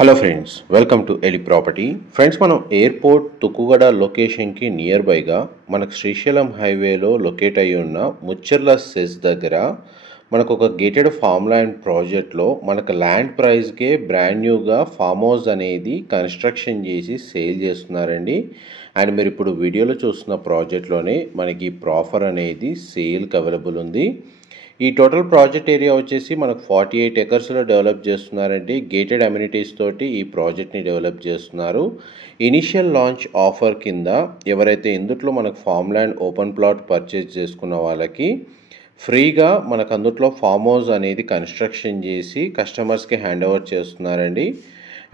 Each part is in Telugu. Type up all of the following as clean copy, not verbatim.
Hello friends, welcome to Eli property. Friends, మనం ఎయిర్పోర్ట్ తుక్కుగడ లొకేషన్కి నియర్ బైగా మనకు శ్రీశైలం హైవేలో లొకేట్ అయ్యి ఉన్న ముచ్చర్ల సెస్ దగ్గర మనకు ఒక గేటెడ్ ఫామ్ ల్యాండ్ ప్రాజెక్ట్లో మనకు ల్యాండ్ ప్రైస్కే బ్రాండ్ న్యూగా ఫామ్ హౌస్ అనేది కన్స్ట్రక్షన్ చేసి సేల్ చేస్తున్నారండి. అండ్ మీరు ఇప్పుడు వీడియోలో చూస్తున్న ప్రాజెక్ట్లోనే మనకి ప్రాఫర్ అనేది సేల్కి అవైలబుల్ ఉంది. ఈ టోటల్ ప్రాజెక్ట్ ఏరియా వచ్చేసి మనకు 48 ఎకర్స్లో డెవలప్ చేస్తున్నారండి. గేటెడ్ అమ్యూనిటీస్ తోటి ఈ ప్రాజెక్ట్ని డెవలప్ చేస్తున్నారు. ఇనిషియల్ లాంచ్ ఆఫర్ కింద ఎవరైతే ఇందుట్లో మనకు farm land open plot purchase చేసుకున్న వాళ్ళకి ఫ్రీగా మనకు అందుట్లో ఫామ్ హౌస్ అనేది కన్స్ట్రక్షన్ చేసి కస్టమర్స్కి హ్యాండ్ ఓవర్ చేస్తున్నారండి.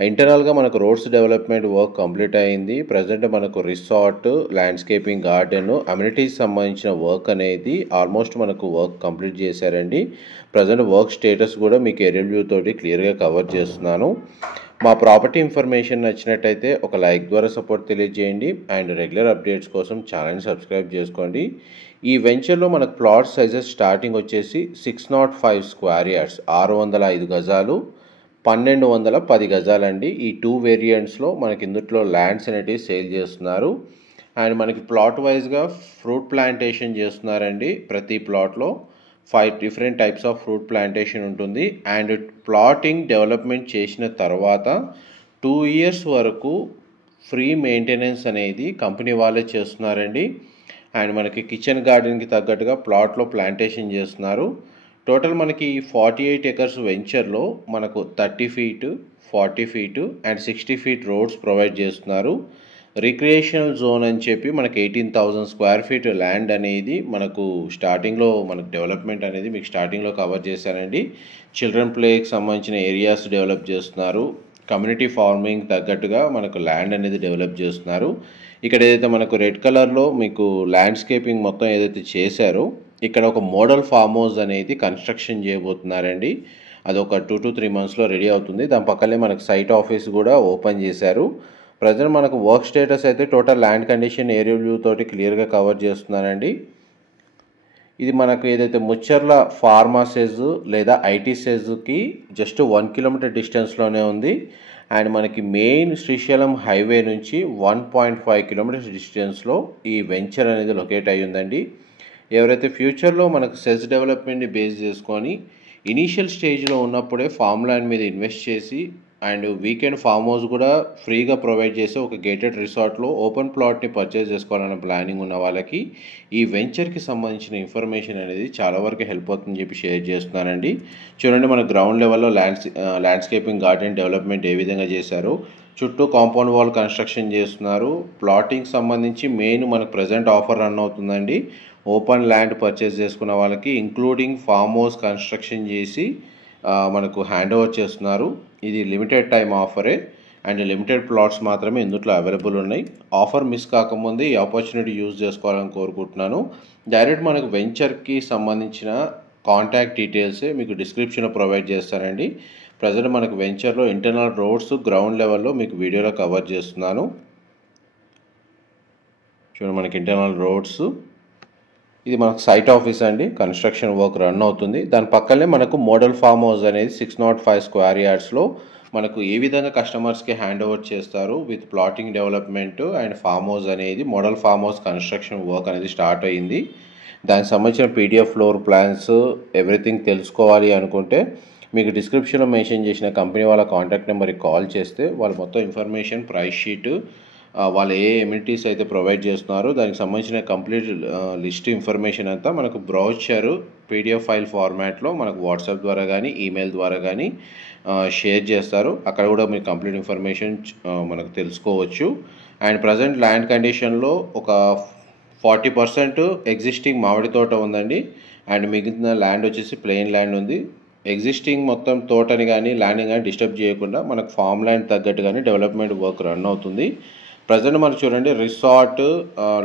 ఇంటర్నల్గా మనకు రోడ్స్ డెవలప్మెంట్ వర్క్ కంప్లీట్ అయింది. ప్రజెంట్ మనకు రిసార్ట్, ల్యాండ్స్కేపింగ్, గార్డెన్, అమ్యూనిటీస్ సంబంధించిన వర్క్ అనేది ఆల్మోస్ట్ మనకు వర్క్ కంప్లీట్ చేశారండి. ప్రజెంట్ వర్క్ స్టేటస్ కూడా మీకు ఏరియల్ వ్యూ తోటి క్లియర్గా కవర్ చేస్తున్నాను. మా ప్రాపర్టీ ఇన్ఫర్మేషన్ నచ్చినట్టయితే ఒక లైక్ ద్వారా సపోర్ట్ తెలియజేయండి. అండ్ రెగ్యులర్ అప్డేట్స్ కోసం ఛానల్ని సబ్స్క్రైబ్ చేసుకోండి. ఈ వెంచర్లో మనకు ప్లాట్ సైజెస్ స్టార్టింగ్ వచ్చేసి 605 స్క్వేర్ యార్డ్స్ 605 గజాలు, 1210 గజాలండి. ఈ 2 వేరియంట్స్లో మనకి ఇందుట్లో ల్యాండ్స్ అనేటివి సేల్ చేస్తున్నారు. అండ్ మనకి ప్లాట్ వైజ్గా ఫ్రూట్ ప్లాంటేషన్ చేస్తున్నారండి. ప్రతి ప్లాట్లో 5 different types of fruit plantation ఉంటుంది. అండ్ ప్లాటింగ్ డెవలప్మెంట్ చేసిన తర్వాత 2 ఇయర్స్ వరకు ఫ్రీ మెయింటెనెన్స్ అనేది కంపెనీ వాళ్ళే చేస్తున్నారండి. అండ్ మనకి కిచెన్ గార్డెన్కి తగ్గట్టుగా ప్లాట్లో ప్లాంటేషన్ చేస్తున్నారు. టోటల్ మనకి 48 ఎకర్స్ వెంచర్లో మనకు 30 feet, 40 feet and 60 feet roads provide చేస్తున్నారు. రిక్రియేషనల్ జోన్ అని చెప్పి మనకి 18,000 స్క్వేర్ ఫీట్ ల్యాండ్ అనేది మనకు స్టార్టింగ్లో మనకు డెవలప్మెంట్ అనేది మీకు స్టార్టింగ్లో కవర్ చేశారండి. చిల్డ్రన్ ప్లేకి సంబంధించిన ఏరియాస్ డెవలప్ చేస్తున్నారు. కమ్యూనిటీ ఫార్మింగ్ తగ్గట్టుగా మనకు ల్యాండ్ అనేది డెవలప్ చేస్తున్నారు. ఇక్కడ ఏదైతే మనకు రెడ్ కలర్లో మీకు ల్యాండ్స్కేపింగ్ మొత్తం ఏదైతే చేశారో ఇక్కడ ఒక మోడల్ ఫామ్ హౌస్ అనేది కన్స్ట్రక్షన్ చేయబోతున్నారండి. అది ఒక 2 to 3 monthsలో రెడీ అవుతుంది. దాని పక్కనే మనకు సైట్ ఆఫీస్ కూడా ఓపెన్ చేశారు. ప్రజెంట్ మనకు వర్క్ స్టేటస్ అయితే total land condition aerial view తోటి క్లియర్గా కవర్ చేస్తున్నారండి. ఇది మనకు ఏదైతే ముచ్చర్ల ఫార్మా సెజ్ లేదా ఐటీ సెజ్కి జస్ట్ 1 కిలోమీటర్ డిస్టెన్స్లోనే ఉంది. అండ్ మనకి మెయిన్ శ్రీశైలం హైవే నుంచి 1.5 కిలోమీటర్స్ డిస్టెన్స్లో ఈ వెంచర్ అనేది లొకేట్ అయ్యి ఉందండి. ఎవరైతే ఫ్యూచర్లో మనకు సెజ్ డెవలప్మెంట్ని బేస్ చేసుకొని ఇనీషియల్ స్టేజ్లో ఉన్నప్పుడే ఫామ్ ల్యాండ్ మీద ఇన్వెస్ట్ చేసి అండ్ వీకెండ్ ఫామ్ హౌస్ కూడా ఫ్రీగా ప్రొవైడ్ చేసి ఒక గేటెడ్ రిసార్ట్లో ఓపెన్ ప్లాట్ని పర్చేస్ చేసుకోవాలన్న ప్లానింగ్ ఉన్న వాళ్ళకి ఈ వెంచర్కి సంబంధించిన ఇన్ఫర్మేషన్ అనేది చాలా వరకు హెల్ప్ అవుతుందని చెప్పి షేర్ చేస్తున్నానండి. చూడండి, మన గ్రౌండ్ లెవెల్లో ల్యాండ్స్కేపింగ్, గార్డెన్ డెవలప్మెంట్ ఏ విధంగా చేశారో, చుట్టూ కాంపౌండ్ వాల్ కన్స్ట్రక్షన్ చేస్తున్నారు. ప్లాటింగ్ సంబంధించి మెయిన్ మనకు ప్రజెంట్ ఆఫర్ రన్ అవుతుందండి. ఓపెన్ ల్యాండ్ పర్చేస్ చేసుకున్న వాళ్ళకి ఇంక్లూడింగ్ ఫామ్ హౌస్ కన్స్ట్రక్షన్ చేసి మనకు హ్యాండ్ ఓవర్ చేస్తున్నారు. ఇది లిమిటెడ్ టైం ఆఫరే అండ్ లిమిటెడ్ ప్లాట్స్ మాత్రమే ఇందులో అవైలబుల్ ఉన్నాయి. ఆఫర్ మిస్ కాకముందే ఈ ఆపర్చునిటీ యూజ్ చేసుకోవాలని కోరుకుంటున్నాను. డైరెక్ట్ మనకు వెంచర్కి సంబంధించిన కాంటాక్ట్ డీటెయిల్సే మీకు డిస్క్రిప్షన్లో ప్రొవైడ్ చేస్తానండి. ప్రజెంట్ మనకు వెంచర్లో ఇంటర్నల్ రోడ్స్ గ్రౌండ్ లెవెల్లో మీకు వీడియోలో కవర్ చేస్తున్నాను. చూడండి, మనకి ఇంటర్నల్ రోడ్స్, ఇది మనకు సైట్ ఆఫీస్ అండి. కన్స్ట్రక్షన్ వర్క్ రన్ అవుతుంది. దాని పక్కనే మనకు మోడల్ ఫామ్ హౌస్ అనేది 605 స్క్వేర్ యార్డ్స్లో మనకు ఏ విధంగా కస్టమర్స్కి హ్యాండ్ ఓవర్ చేస్తారు with plotting development and farm house అనేది model farm house construction work అనేది స్టార్ట్ అయ్యింది. దానికి సంబంధించిన పీడిఎఫ్ ఫ్లోర్ ప్లాన్స్ ఎవ్రీథింగ్ తెలుసుకోవాలి అనుకుంటే మీకు డిస్క్రిప్షన్లో మెన్షన్ చేసిన కంపెనీ వాళ్ళ కాంటాక్ట్ నెంబర్కి కాల్ చేస్తే వాళ్ళు మొత్తం ఇన్ఫర్మేషన్, ప్రైస్ షీట్, వాళ్ళు ఏ ఎమ్యూనిటీస్ అయితే ప్రొవైడ్ చేస్తున్నారో దానికి సంబంధించిన కంప్లీట్ లిస్ట్ ఇన్ఫర్మేషన్ అంతా మనకు బ్రౌచర్ పీడిఎఫ్ ఫైల్ ఫార్మాట్లో మనకు వాట్సాప్ ద్వారా కానీ ఈమెయిల్ ద్వారా కానీ షేర్ చేస్తారు. అక్కడ కూడా మీరు కంప్లీట్ ఇన్ఫర్మేషన్ మనకు తెలుసుకోవచ్చు. అండ్ ప్రజెంట్ ల్యాండ్ కండిషన్లో ఒక 40% ఎగ్జిస్టింగ్ మామిడి తోట ఉందండి. అండ్ మిగిలిన ల్యాండ్ వచ్చేసి ప్లెయిన్ ల్యాండ్ ఉంది. ఎగ్జిస్టింగ్ మొత్తం తోటని కానీ ల్యాండ్ని కానీ డిస్టర్బ్ చేయకుండా మనకు ఫామ్ ల్యాండ్ తగ్గట్టుగానే డెవలప్మెంట్ వర్క్ రన్ అవుతుంది. ప్రజెంట్ మనకు చూడండి, రిసార్ట్,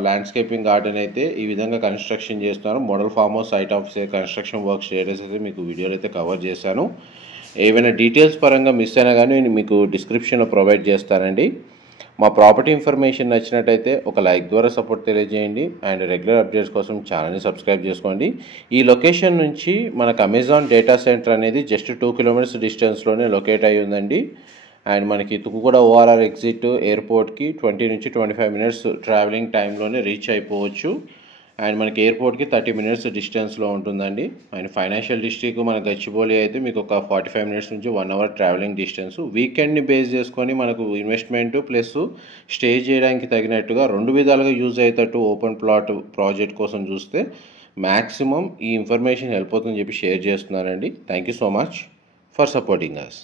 ల్యాండ్స్కేపింగ్, గార్డెన్ అయితే ఈ విధంగా కన్స్ట్రక్షన్ చేస్తున్నారు. Model farm house site of construction work status అయితే మీకు వీడియోలో అయితే కవర్ చేశాను. ఏవైనా డీటెయిల్స్ పరంగా మిస్ అయినా కానీ నేను మీకు డిస్క్రిప్షన్లో ప్రొవైడ్ చేస్తానండి. మా ప్రాపర్టీ ఇన్ఫర్మేషన్ నచ్చినట్టయితే ఒక లైక్ ద్వారా సపోర్ట్ తెలియజేయండి. అండ్ రెగ్యులర్ అప్డేట్స్ కోసం ఛానల్ని సబ్స్క్రైబ్ చేసుకోండి. ఈ లొకేషన్ నుంచి మనకు అమెజాన్ డేటా సెంటర్ అనేది జస్ట్ 2 కిలోమీటర్స్ డిస్టెన్స్లోనే లొకేట్ అయ్యి ఉందండి. అండ్ మనకి తుక్కుగూడ ఓఆర్ఆర్ ఎగ్జిట్ ఎయిర్పోర్ట్కి 20 నుంచి 25 మినిట్స్ ట్రావెలింగ్ టైంలోనే రీచ్ అయిపోవచ్చు. అండ్ మనకి ఎయిర్పోర్ట్కి 30 మినిట్స్ డిస్టెన్స్లో ఉంటుందండి. అండ్ ఫైనాన్షియల్ డిస్ట్రిక్ట్ మన గచ్చిబౌలి అయితే మీకు ఒక 45 మినిట్స్ నుంచి 1 అవర్ ట్రావెలింగ్ డిస్టెన్స్. వీకెండ్ని బేస్ చేసుకొని మనకు ఇన్వెస్ట్మెంట్ ప్లస్ స్టే చేయడానికి తగినట్టుగా 2 విధాలుగా యూజ్ అయ్యేటట్టు ఓపెన్ ప్లాట్ ప్రాజెక్ట్ కోసం చూస్తే మ్యాక్సిమం ఈ ఇన్ఫర్మేషన్ హెల్ప్ అవుతుందని చెప్పి షేర్ చేస్తున్నానండి. Thank you so much for supporting us.